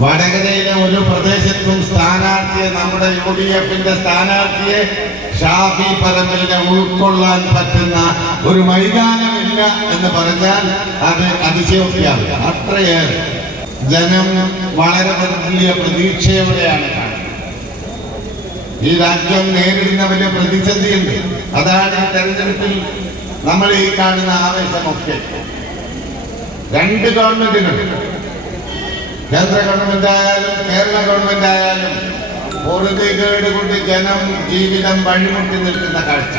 വടകരയിലെ ഒരു പ്രദേശത്തും സ്ഥാനാർത്ഥിയെ നമ്മുടെ യു ഡി എഫിന്റെ സ്ഥാനാർത്ഥിയെ ഷാഫി പറമ്പലിനെ ഉൾക്കൊള്ളാൻ പറ്റുന്ന ഒരു മൈതാനമില്ല എന്ന് പറഞ്ഞാൽ അത് അതിശയോക്തിയാണ്. അത്രയേറെ. ജനം വളരെ വലിയ പ്രതീക്ഷയോടെയാണ് ഈ രാജ്യം നേരിടുന്ന വലിയ പ്രതിസന്ധിയുണ്ട്. അതാണ് ഈ തെരഞ്ഞെടുപ്പിൽ നമ്മൾ ഈ കാണുന്ന ആവേശമൊക്കെ. രണ്ട് ഗവൺമെന്റുകൾ കേന്ദ്ര ഗവൺമെന്റ് ആയാലും കേരള ഗവൺമെന്റ് ആയാലും പൊറുതികേട് കൊണ്ട് ജനം ജീവിതം വഴിമുട്ടി നിൽക്കുന്ന കാഴ്ച.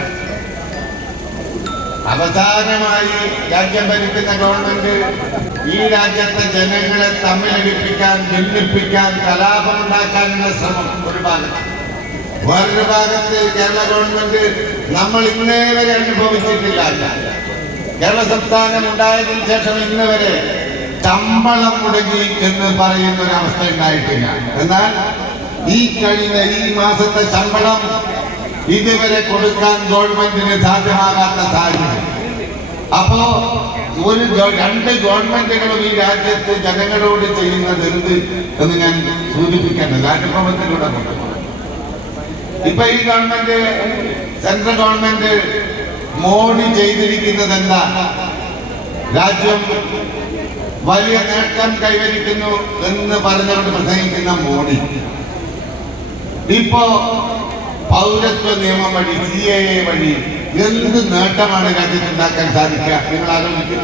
അവസാനമായി രാജ്യം ഭരിക്കുന്ന ഗവൺമെന്റ് ഈ രാജ്യത്തെ ജനങ്ങളെ തമ്മിലടിപ്പിക്കാൻ ഭിന്നിപ്പിക്കാൻ കലാപം ഉണ്ടാക്കാനുള്ള ശ്രമം ഒരു ഭാഗത്ത്. വേറൊരു ഭാഗത്ത് കേരള ഗവൺമെന്റ് നമ്മൾ ഇന്നേ വരെ അനുഭവിച്ചിട്ടില്ല. കേരള സംസ്ഥാനം ഉണ്ടായതിനു ശേഷം ഇന്ന് വരെ ശമ്പളം മുടങ്ങി എന്ന് പറയുന്ന ഒരു അവസ്ഥ ഉണ്ടായിട്ടില്ല എന്നാൽ ഈ കഴിഞ്ഞ ഈ മാസത്തെ ശമ്പളം ഇതുവരെ കൊടുക്കാൻ ഗവൺമെന്റിന് സാധ്യമാകാത്ത സാഹചര്യം. അപ്പോ ഒരു രണ്ട് ഗവൺമെന്റുകളും ഈ രാജ്യത്ത് ജനങ്ങളോട് ചെയ്യുന്നത് എന്ത് എന്ന് ഞാൻ സൂചിപ്പിക്കേണ്ടത് കൊണ്ടുപോകും ഇപ്പൊ ഈ ഗവൺമെന്റ് സെൻട്രൽ ഗവൺമെന്റ് മോഡി ചെയ്തിരിക്കുന്നത് എന്താ രാജ്യം വലിയ നേട്ടം കൈവരിക്കുന്നു എന്ന് പറഞ്ഞുകൊണ്ട് പ്രസംഗിക്കുന്ന മോഡി. ഇപ്പോ പൗരത്വ നിയമം വഴി സി എ എ വഴി എന്ത് നേട്ടമാണ് രാജ്യത്ത് ഉണ്ടാക്കാൻ സാധിക്കുക? നിങ്ങൾ ആലോചിക്കും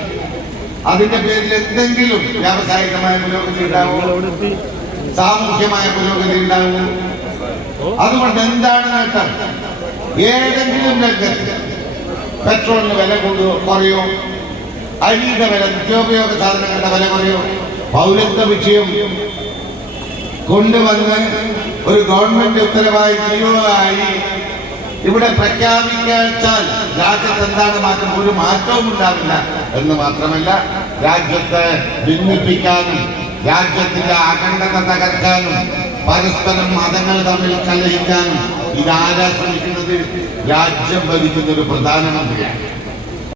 അതിന്റെ പേരിൽ എന്തെങ്കിലും വ്യാവസായികമായ പുരോഗതി ഉണ്ടാവും? സാമൂഹ്യമായ പുരോഗതി ഉണ്ടാവും? അതുകൊണ്ട് എന്താണ് നേട്ടം? ഏതെങ്കിലും രംഗത്ത് പെട്രോളിന് വില കൂടുകയോ കുറയോ അരിയുടെ വില നിത്യോപയോഗ സാധനങ്ങളുടെ വില കുറയോ പൗരത്വ വിഷയം കൊണ്ടുവന്ന് ഒരു ഗവൺമെന്റ് ഉത്തരവായി ജീവമായി ഇവിടെ പ്രഖ്യാപിക്കാൻ രാജ്യത്ത് എന്താണ് മാറ്റം? ഒരു മാറ്റവും ഉണ്ടാവില്ല എന്ന് മാത്രമല്ല രാജ്യത്തെ ഭിന്നിപ്പിക്കാനും രാജ്യത്തിന്റെ അഖണ്ഡത തകർക്കാനും പരസ്പരം മതങ്ങൾ തമ്മിൽ കലഹിക്കാനും ഇതാരാ ശ്രമിക്കുന്നത്? രാജ്യം ഭരിക്കുന്ന ഒരു പ്രധാനമന്ത്രിയാണ്.